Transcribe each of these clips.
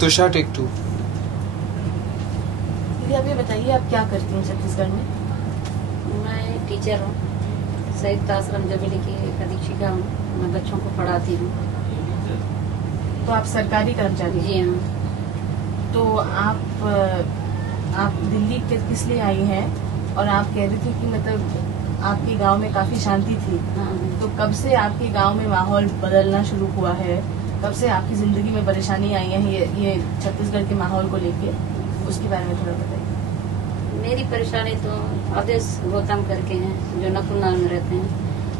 Tushar take 2। दीदी आप ये बताइए, आप क्या करती हैं छत्तीसगढ़ में? मैं टीचर हूँ, संयुक्त आश्रम जबीली की एक अधीक्षिका हूँ। मैं बच्चों को पढ़ाती हूँ। तो आप सरकारी कर्मचारी? जी हाँ। तो आप दिल्ली किस लिए आई हैं? और आप कह रही थी कि मतलब आपके गांव में काफी शांति थी। हाँ। तो कब से आपके गांव में माहौल बदलना शुरू हुआ है? कब से आपकी जिंदगी में परेशानी आई है ये छत्तीसगढ़ के माहौल को लेके? उसके बारे में थोड़ा बताइए। मेरी परेशानी तो अवधेश गौतम करके हैं, जो नकुलनाल में रहते हैं,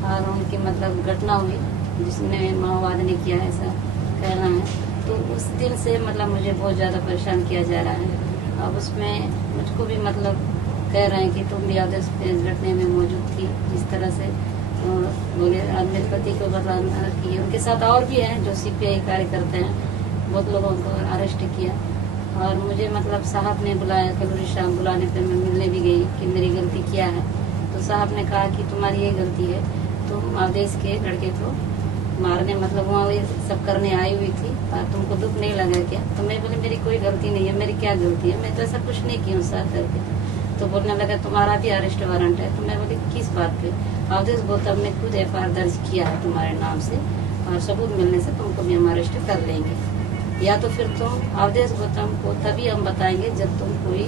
और उनकी मतलब घटना हुई जिसने माओवाद ने किया ऐसा कहना है। तो उस दिन से मतलब मुझे बहुत ज्यादा परेशान किया जा रहा है। अब उसमें मुझको भी मतलब कह रहे हैं कि तुम भी अवधेश के घटने में मौजूद थी, जिस तरह से बोले मेरे पति को बदला किए। उनके साथ और भी हैं जो CPI कार्य करते हैं, बहुत लोगों को अरेस्ट किया। और मुझे मतलब साहब ने बुलाया, कलूरी शाम बुलाने पर मैं मिलने भी गई कि मेरी गलती क्या है। तो साहब ने कहा कि तुम्हारी ये गलती है, तुम अवधेश के लड़के को मारने मतलब वहाँ ये सब करने आई हुई थी, और तुमको दुख नहीं लगा क्या? तो मैं बोले मेरी कोई गलती नहीं है। मेरी क्या गलती है? मैं तो ऐसा कुछ नहीं की हूँ सर करके। तो बोलने लगा तुम्हारा भी अरेस्ट वारंट है। तो मैं बोली किस बात पे? अवधेश गौतम ने खुद FIR दर्ज किया है तुम्हारे नाम से, और सबूत मिलने से तुमको भी हम अरेस्ट कर लेंगे। या तो फिर तुम अवधेश गौतम को तभी हम बताएंगे जब तुम कोई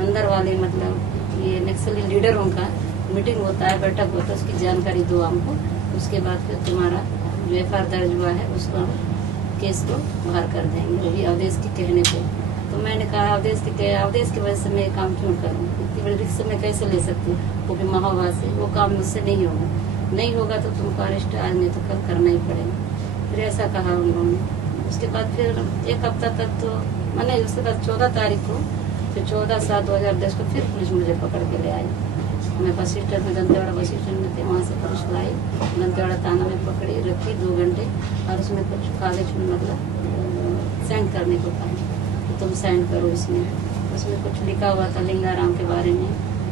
अंदर वाले मतलब ये नक्सली लीडरों का मीटिंग होता है, बैठक होता है, उसकी जानकारी दो हमको। उसके बाद फिर तुम्हारा जो FIR दर्ज हुआ है उसको हम केस को बाहर कर देंगे, वो भी अवधेश के कहने पे। तो मैंने कहा अवधेश की वजह से मैं काम क्यों करूँ? इतनी बड़ी रिस्क मैं कैसे ले सकती हूँ? वो भी माहौल से। वो काम मुझसे नहीं होगा तो तुमको अरेस्ट आज नहीं तो कल करना ही पड़ेगा। फिर ऐसा कहा उन्होंने। उसके बाद फिर एक हफ्ता तक तो मैंने, उसके बाद 14 तारीख को फिर 14/7/2010 को फिर पुलिस मुझे पकड़ के ले आई। मैं बस स्टैंड में, दंतेवाड़ा बस स्टैंड में थे, वहाँ से पुलिस लाई, दंतेवाड़ा थाना में पकड़ी, रखी 2 घंटे, और उसमें कुछ कागज में मतलब साइन करने को कहा तो तुम साइन करो इसमें। उसमें कुछ लिखा हुआ था लिंगाराम के बारे में,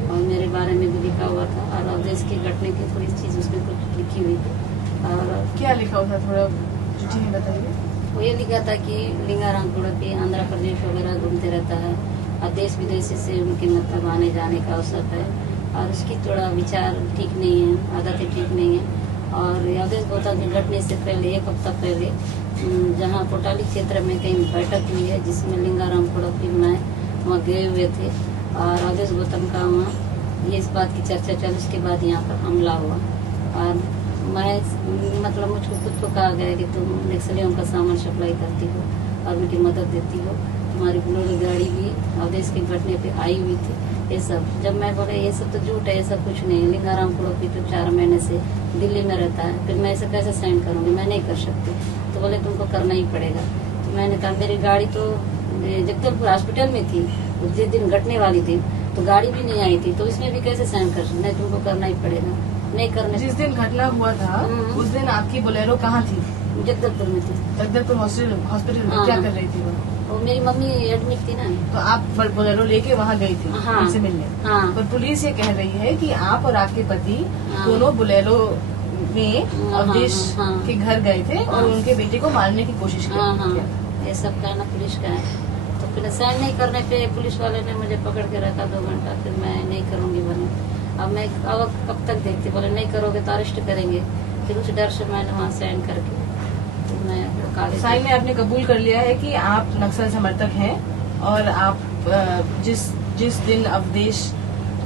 और मेरे बारे में भी लिखा हुआ था, और अवधेश की घटने की थोड़ी चीज़ उसमें कुछ लिखी हुई थी। और क्या लिखा हुआ था, थोड़ा चिट्ठी में बताइए। वो ये लिखा था कि लिंगाराम कुड़पी आंध्र प्रदेश वगैरह घूमते रहता है, और देश विदेश से उनके मतलब आने जाने का अवसर है, और उसकी थोड़ा विचार ठीक नहीं है, आदतें ठीक नहीं है। और अवधेश गौतम की घटने से पहले 1 हफ्ता पहले जहाँ कोटाली क्षेत्र में कहीं बैठक हुई है जिसमें लिंगाराम कुड़पी बनाए वहाँ गए हुए थे, और अवधेश गौतम का वहाँ ये इस बात की चर्चा चली। उसके बाद यहाँ पर हमला हुआ, और मैं मतलब मुझको खुद को कहा गया कि तुम नक्सलियों का सामान सप्लाई करती हो और उनकी मदद देती हो, तुम्हारी बुलेरो गाड़ी भी अवधेश के घटने पे आई हुई थी। ये सब जब मैं बोले ये सब तो झूठ है, ऐसा कुछ नहीं है। लिंगाराम कुड़पी तो 4 महीने से दिल्ली में रहता है, फिर मैं ऐसे कैसे साइन करूँगी? मैं नहीं कर सकती। तो बोले तुमको करना ही पड़ेगा। तो मैंने कहा मेरी गाड़ी तो जगदलपुर हॉस्पिटल में थी जिस दिन घटने वाली थी, तो गाड़ी भी नहीं आई थी, तो इसमें भी कैसे साइन कर सकते? नहीं, तुमको करना ही पड़ेगा। नहीं करने। जिस दिन घटना हुआ था उस दिन आपकी बोलेरो कहाँ थी? जगदलपुर में थी। जगदलपुर हॉस्पिटल में क्या कर रही थी वो मेरी मम्मी एडमिट थी ना। तो आप बोलेरो लेके वहाँ गई थी उनसे मिलने? हाँ। पर पुलिस ये कह रही है कि आप और आपके पति दोनों बोलेरो में अवधेश के घर गए थे और उनके बेटे को मारने की कोशिश की। ये सब कहना पुलिस का है। तो फिर साइन नहीं करने पे पुलिस वाले ने मुझे पकड़ के रखा 2 घंटा। फिर मैं नहीं करूँगी बोले। अब मैं कब तक देखती? बोले नहीं करोगे तो अरेस्ट करेंगे। फिर उस डर से मैंने वहाँ साइन करके तो मैं साइन में आपने कबूल कर लिया है कि आप नक्सल समर्थक हैं, और आप जिस दिन अवधेश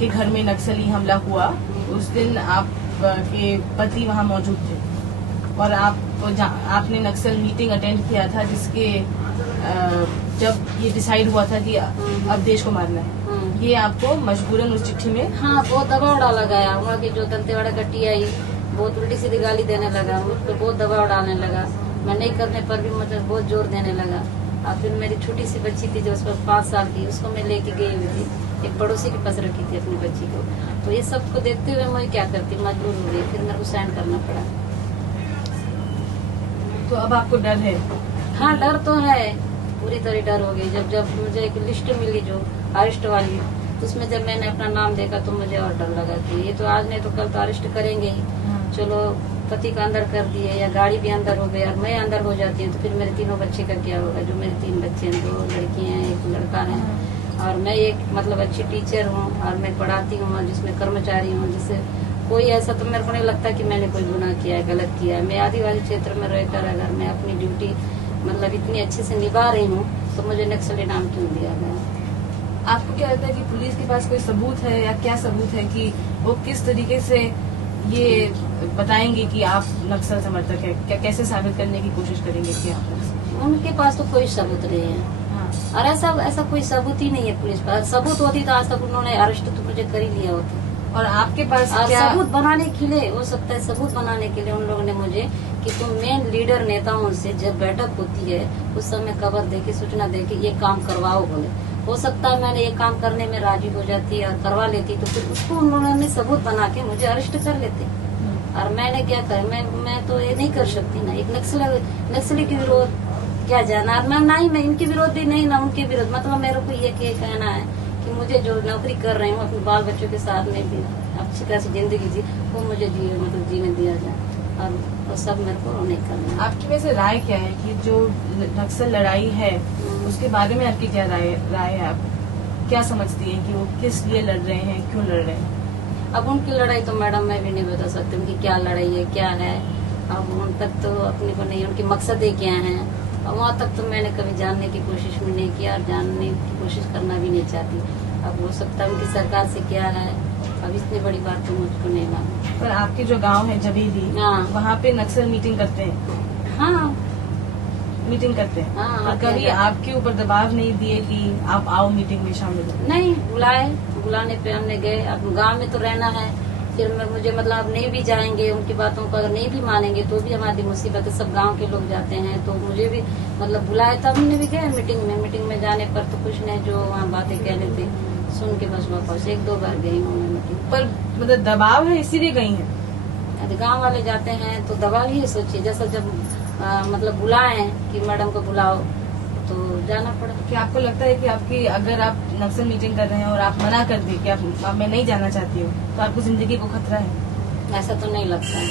के घर में नक्सली हमला हुआ उस दिन आपके पति वहाँ मौजूद थे, और आपने नक्सल मीटिंग अटेंड किया था जिसके जब ये डिसाइड हुआ था कि अवधेश को मारना है। ये आपको मजबूरन उस चिट्ठी में बहुत दबाव डाला गया। वहाँ की जो दंतेवाड़ा का TI बहुत उल्टी सीधी गाली देने लगा, मुझ पर बहुत दबाव डालने लगा। मैं नहीं करने पर भी मुझे बहुत जोर देने लगा। और फिर मेरी छोटी सी बच्ची थी जो उस पर 5 साल की, उसको मैं लेके गई हुई थी, एक पड़ोसी के पास रखी थी अपनी बच्ची को। तो ये सब को देखते हुए मैं क्या करती, मजबूर हो गई। फिर मेरे को साइन करना पड़ा। तो अब आपको डर है? हाँ, डर तो है, पूरी तरह डर हो गई। जब मुझे एक लिस्ट मिली जो अरेस्ट वाली, तो उसमें जब मैंने अपना नाम देखा तो मुझे और डर लगा कि ये तो आज नहीं तो कल तो अरेस्ट करेंगे ही। चलो पति को अंदर कर दिए या गाड़ी भी अंदर हो गई और मैं अंदर हो जाती हूँ तो फिर मेरे तीनों बच्चे का क्या होगा? जो मेरे 3 बच्चे हैं, 2 लड़की हैं, 1 लड़का है, और मैं एक मतलब अच्छी टीचर हूँ और मैं पढ़ाती हूँ, जिसमें कर्मचारी हूँ, जिससे कोई ऐसा तो मेरे को नहीं लगता कि मैंने कोई गुनाह किया है, गलत किया है। मैं आदिवासी क्षेत्र में रहकर अगर मैं अपनी ड्यूटी मतलब इतनी अच्छे से निभा रही हूँ तो मुझे नक्सली नाम क्यों दिया गया? आपको क्या लगता है कि पुलिस के पास कोई सबूत है या क्या सबूत है कि वो किस तरीके से ये बताएंगे कि आप नक्सल समर्थक है? क्या कैसे साबित करने की कोशिश करेंगे कि आप नक्सल? उनके पास तो कोई सबूत नहीं है। हाँ। और ऐसा कोई सबूत ही नहीं है पुलिस पास। सबूत होती तो आज तक उन्होंने अरेस्ट तो मुझे कर ही लिया होता। और आपके पास और क्या सबूत बनाने के लिए हो सकता है, सबूत बनाने के लिए उन लोगों ने मुझे कि तुम मेन लीडर नेताओं से जब बैठक होती है उस समय खबर देके सूचना देके ये काम करवाओ बोले। हो सकता है मैंने ये काम करने में राजी हो जाती और करवा लेती तो फिर उसको उन्होंने सबूत बना के मुझे अरेस्ट कर लेते। और मैंने क्या कर मैं तो ये नहीं कर सकती ना। एक नक्सली के विरोध क्या जाना, और मैं ना ही मैं इनके विरोध भी नहीं ना उनके विरोध। मतलब मेरे को ये कहना है कि मुझे जो नौकरी कर रही हूँ अपने बाल बच्चों के साथ में भी अच्छी खासी जिंदगी जी वो मुझे जीने दिया जाए, और वो सब मेरे को नहीं करना है। आपकी वैसे राय क्या है कि जो नक्सल लड़ाई है उसके बारे में आपकी क्या राय है? आप क्या समझती हैं कि वो किस लिए लड़ रहे हैं, क्यों लड़ रहे हैं? अब उनकी लड़ाई तो मैडम मैं भी नहीं बता सकती उनकी क्या लड़ाई है, क्या है। अब उन तक तो अपने को नहीं, उनकी मकसद है क्या है, और वहाँ तक तो मैंने कभी जानने की कोशिश भी नहीं किया और जानने की कोशिश करना भी नहीं चाहती। अब हो सकता है उनकी सरकार से क्या है, अब इतनी बड़ी बात तो मुझको नहीं मालूम। पर आपके जो गांव है जबीली, हाँ वहाँ पे नक्सल मीटिंग करते हैं? हाँ मीटिंग करते हैं। हाँ, और कभी आपके ऊपर दबाव नहीं दिए कि आप आओ मीटिंग में शामिल हो? नहीं, बुलाने पे हमने गए। अब गांव में तो रहना है, फिर मुझे मतलब अब नहीं भी जाएंगे उनकी बातों को अगर नहीं भी मानेंगे तो भी हमारी मुसीबत है। सब गांव के लोग जाते हैं तो मुझे भी मतलब बुलाए तब हमने भी गए मीटिंग में जाने पर तो कुछ नहीं, जो वहाँ बातें कह रहे थे सुन के बस वापस 1-2 बार गई हूँ मीटिंग पर। मतलब दबाव है इसीलिए गई है? गांव वाले जाते हैं तो दबाव ही सोचिए, जैसा जब मतलब बुलाए कि मैडम को बुलाओ तो जाना पड़ा। क्या आपको लगता है कि आपकी अगर आप नक्सल मीटिंग कर रहे हैं और आप मना कर दी कि आप मैं नहीं जाना चाहती हूँ तो आपको जिंदगी को खतरा है? ऐसा तो नहीं लगता है,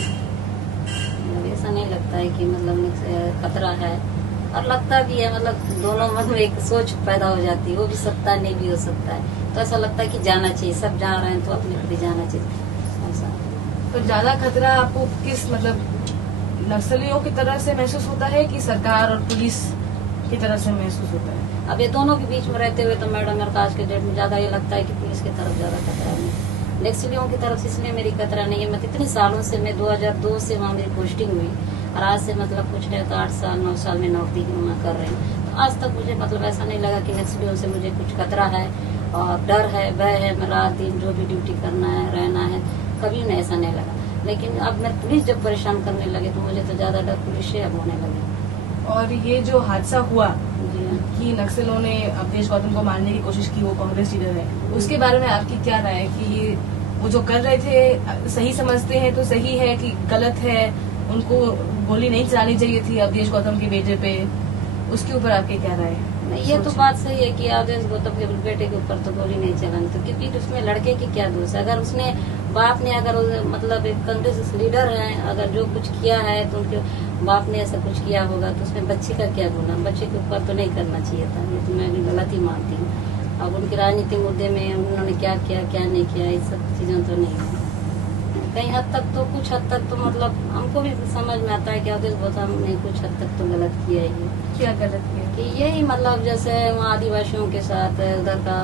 ऐसा नहीं लगता है कि मतलब खतरा है, और लगता भी है मतलब दोनों मन में एक सोच पैदा हो जाती है, वो भी सकता है नहीं भी हो सकता है। तो ऐसा लगता है कि जाना चाहिए, सब जा रहे हैं तो अपने को भी जाना चाहिए ऐसा। तो ज्यादा खतरा आपको किस मतलब नक्सलियों की तरफ से महसूस होता है कि सरकार और पुलिस की तरफ से महसूस होता है? अब ये दोनों के बीच में रहते हुए तो मैडम मेरे को आज के डेट में ज्यादा ये लगता है कि पुलिस की तरफ ज्यादा खतरा नहीं, नक्सलियों की तरफ से इसलिए मेरी खतरा नहीं है। मैं कितने सालों से, मैं 2002 से वहाँ मेरी पोस्टिंग हुई और आज से मतलब कुछ नहीं तो 8 साल 9 साल में नौकरी वहाँ कर रहे हैं। तो आज तक मुझे मतलब ऐसा नहीं लगा कि नक्सलियों से मुझे कुछ खतरा है और डर है, भय है। मैं रात दिन जो भी ड्यूटी करना है, रहना है, कभी नहीं ऐसा नहीं लगा। लेकिन अब मैं पुलिस जब परेशान करने लगे तो मुझे तो ज्यादा डर पुलिस से अब होने लगे। और ये जो हादसा हुआ जी हाँ। कि नक्सलों ने अवधेश गौतम को मारने की कोशिश की, वो कांग्रेस लीडर है, उसके बारे में आपकी क्या राय है कि ये वो जो कर रहे थे सही समझते हैं तो सही है कि गलत है? उनको गोली नहीं चलानी चाहिए थी अवधेश गौतम के बेटे पे, उसके ऊपर आपकी क्या राय है? ये तो बात सही है कि अवधेश गौतम के बेटे के ऊपर तो गोली नहीं चलानी तो, क्योंकि उसमें लड़के की क्या दोष है? अगर उसने बाप ने अगर मतलब एक कांग्रेस लीडर है, अगर जो कुछ किया है तो उनके बाप ने ऐसा कुछ किया होगा तो उसमें बच्चे का क्या गुनाह? बच्चे के ऊपर तो नहीं करना चाहिए था, ये तो मैं भी गलत ही मानती हूँ। अब उनके राजनीतिक मुद्दे में उन्होंने क्या किया क्या नहीं किया इस सब चीजों तो नहीं है। कहीं हद तक तो कुछ हद तक तो मतलब हमको भी समझ में आता है कि अवधेश गौतम ने कुछ हद तक तो गलत किया ही। क्या गलत किया? कि यही मतलब जैसे वहाँ आदिवासियों के साथ उधर का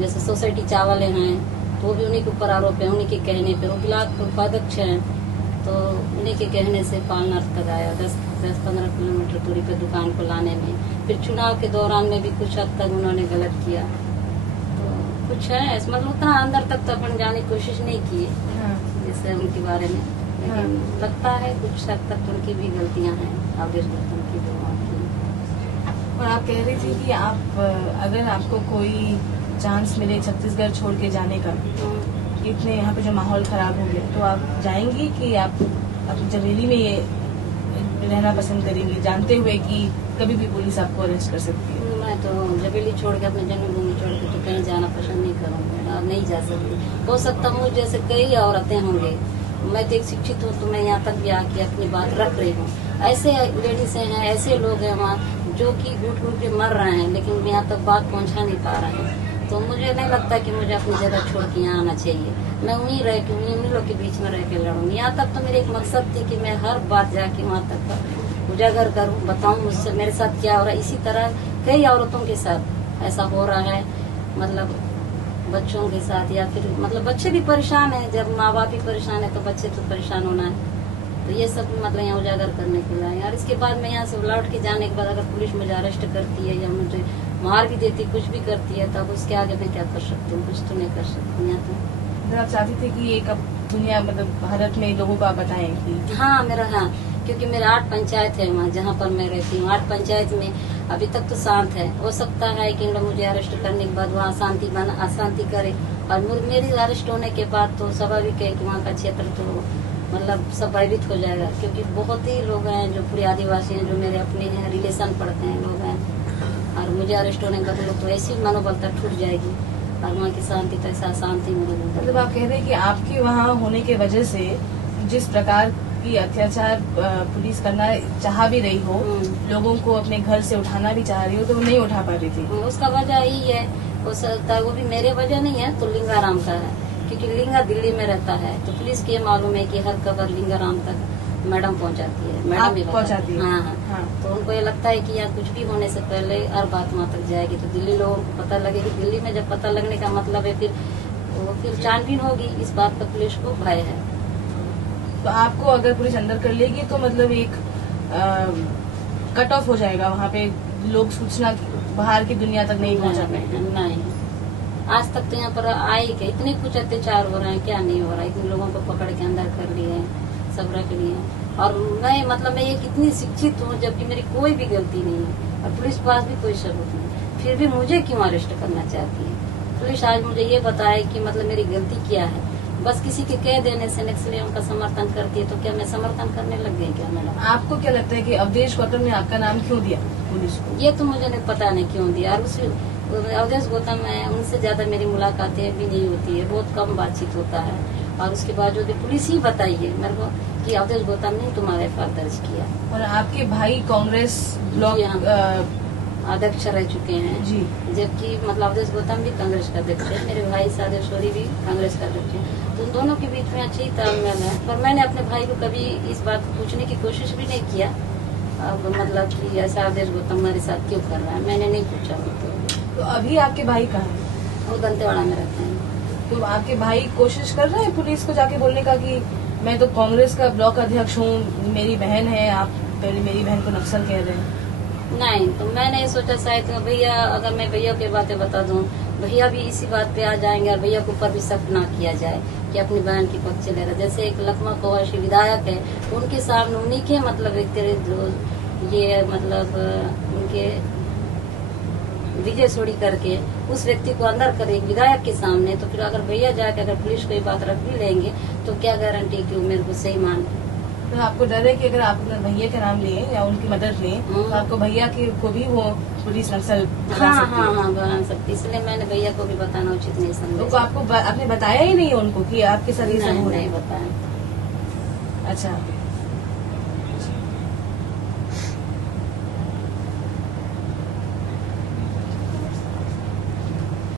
जैसे सोसाइटी चावल हैं तो वो भी उन्हीं के ऊपर आरोप है, उन्हीं के कहने पे। वो ब्लॉक उपाध्यक्ष हैं तो उन्हीं के कहने से पालनार्थ तक आया 10-15 किलोमीटर दूरी पे दुकान को लाने में। फिर चुनाव के दौरान में भी कुछ हद तक उन्होंने गलत किया। तो कुछ है मतलब उतना अंदर तक तो अपन जाने की कोशिश नहीं की हाँ। जैसे उनके बारे में, लेकिन लगता है कुछ हद तक उनकी भी गलतियां हैं अवधेश गौतम की तो वहाँ की। और आप कह रही थी कि आप अगर आपको कोई चांस मिले छत्तीसगढ़ छोड़ के जाने का, इतने यहाँ पे जो माहौल खराब हो गया, तो आप जाएंगी कि आप जबेली में ये रहना पसंद करेंगी जानते हुए कि कभी भी पुलिस आपको अरेस्ट कर सकती है? मैं तो जबेली छोड़ के अपने जन्मभूमि छोड़ के तो कहीं जाना पसंद नहीं करूँगी और नहीं जा सकती। हो सकता मुझ जैसे कई औरतें होंगे मैं तो एक शिक्षित हूँ, तो मैं यहाँ तक भी आके अपनी बात रख रही हूँ। ऐसे लेडीज हैं, ऐसे लोग हैं वहाँ जो कि घुट घुट के मर रहे हैं, लेकिन यहाँ तक बात पहुँचा नहीं पा रहे हैं। तो मुझे नहीं लगता कि मुझे अपनी जगह छोड़ के यहाँ आना चाहिए। मैं वहीं रह के उन्हीं लोग के बीच में रह के लड़ूंगी। यहाँ तक तो मेरे एक मकसद थी कि मैं हर बात जाके वहाँ तक उजागर करूँ, बताऊँ मुझसे मेरे साथ क्या हो रहा है। इसी तरह कई औरतों के साथ ऐसा हो रहा है, मतलब बच्चों के साथ, या फिर मतलब बच्चे भी परेशान है। जब माँ बाप ही परेशान है तो बच्चे तो परेशान होना है। तो ये सब मतलब यहाँ उजागर करने के लिए। और इसके बाद मैं यहाँ से लौट के जाने के बाद अगर पुलिस मुझे अरेस्ट करती है या मुझे मार भी देती, कुछ भी करती है, तब उसके आगे मैं क्या कर सकती हूँ? कुछ तो नहीं कर सकती। यहाँ तो आप चाहती थे कि एक दुनिया मतलब भारत में लोगों को आप बताएं कि हाँ क्योंकि मेरे 8 पंचायत है वहाँ जहाँ पर मैं रहती हूँ। 8 पंचायत में अभी तक तो शांत है। हो सकता है कि इन लोग मुझे अरेस्ट करने के बाद वहाँ अशांति करे, और मेरी अरेस्ट होने के बाद तो स्वाभाविक है कि वहाँ का क्षेत्र तो मतलब सब भयभीत हो जाएगा। क्योंकि बहुत ही लोग हैं जो पूरे आदिवासी हैं, जो मेरे अपने हैं, रिलेशन पड़ते हैं लोग हैं, और मुझे अरेस्ट होने के बाद लोग तो ऐसी मनोबलता टूट जाएगी और वहाँ की शांति तो ऐसा शांति मिलेगी। मतलब आप कह रहे हैं कि आपके वहाँ होने के वजह से जिस प्रकार की अत्याचार पुलिस करना चाह भी रही हो, लोगों को अपने घर से उठाना भी चाह रही हो, तो वो नहीं उठा पा रही थी। उसका वजह यही है, हो सकता है वो भी मेरे वजह नहीं है, तो लिंगाराम का है। क्योंकि लिंगा दिल्ली में रहता है, तो पुलिस के मालूम है कि हर खबर लिंगाराम तक मैडम पहुंचाती है। मैडम भी पहुंचाती है। हाँ। तो उनको ये लगता है कि यहाँ कुछ भी होने से पहले हर बात वहाँ तक जाएगी, तो दिल्ली लोगों को पता लगेगी। दिल्ली में जब पता लगने का मतलब है फिर छानबीन होगी, इस बात का पुलिस को भय है। तो आपको अगर पुलिस अंदर कर लेगी तो मतलब एक कट ऑफ हो जाएगा, वहाँ पे लोग सूचना बाहर की दुनिया तक नहीं पहुँचा पाएंगे। नहीं, आज तक तो यहाँ पर आए के इतने कुछ अत्याचार हो रहे हैं, क्या नहीं हो रहा है। इतने लोगों को पकड़ के अंदर कर लिए हैं, सब रख लिए हैं। और मैं ये कितनी शिक्षित हूँ, जबकि मेरी कोई भी गलती नहीं है और पुलिस पास भी कोई सबूत नहीं, फिर भी मुझे क्यों अरेस्ट करना चाहती है पुलिस? आज मुझे ये बताए कि मतलब मेरी गलती क्या है। बस किसी के कह देने से नक्सलियों का समर्थन करती है, तो क्या मैं समर्थन करने लग गई क्या मैडम? आपको क्या लगता है कि अवधेश गौतम ने आपका नाम क्यों दिया पुलिस को? ये तो मुझे नहीं पता नहीं क्यों दिया। और उस अवधेश गौतम है, उनसे ज्यादा मेरी मुलाकातें भी नहीं होती है, बहुत कम बातचीत होता है। और उसके बावजूद पुलिस ही बताई है मेरे को कि अवधेश गौतम ने तुम्हारा एफआईआर दर्ज किया। और आपके भाई कांग्रेस ब्लॉक अध्यक्ष रह चुके हैं जी, जबकि मतलब अवधेश गौतम भी कांग्रेस का अध्यक्ष है, मेरे भाई सादेश्वरी भी कांग्रेस का अध्यक्ष है। तो उन दोनों के बीच में अच्छी तालमेल है। पर मैंने अपने भाई को कभी इस बात को पूछने की कोशिश भी नहीं किया, अब मतलब कि ऐसा अवधेश गौतम हमारे साथ क्यों कर रहा है, मैंने नहीं पूछा। तो अभी आपके भाई कहाँ है? वो दंतेवाड़ा में रहते हैं। तो आपके भाई कोशिश कर रहे हैं पुलिस को जाके बोलने का कि मैं तो कांग्रेस का ब्लॉक अध्यक्ष हूँ, मेरी बहन है, आप पहले मेरी बहन को नक्सल कह रहे हैं? नहीं, तो मैंने सोचा शायद भैया, अगर मैं भैया की बातें बता दूं, भैया भी इसी बात पे आ जाएंगे और भैया के ऊपर भी शक ना किया जाए कि अपनी बहन की पक्ष ले रहा। जैसे एक लखमा कौवाशी विधायक है, उनके सामने उन्हीं के मतलब एक तेरे जो ये मतलब उनके विजय सोड़ी करके उस व्यक्ति को अंदर करे विधायक के सामने, तो फिर अगर भैया जाके अगर पुलिस को ये बात रख भी लेंगे तो क्या गारंटी कि वो मेरे को सही मान। तो आपको डर है कि अगर आप अगर भैया का नाम लें या उनकी मदद लें तो आपको भैया को भी वो पुलिस नक्सल बना सकती, इसलिए मैंने भैया को भी बताना उचित नहीं समझा। तो आपको आपने बताया ही नहीं उनको कि आपके साथ ये सब हो रहा है? नहीं बताया। अच्छा।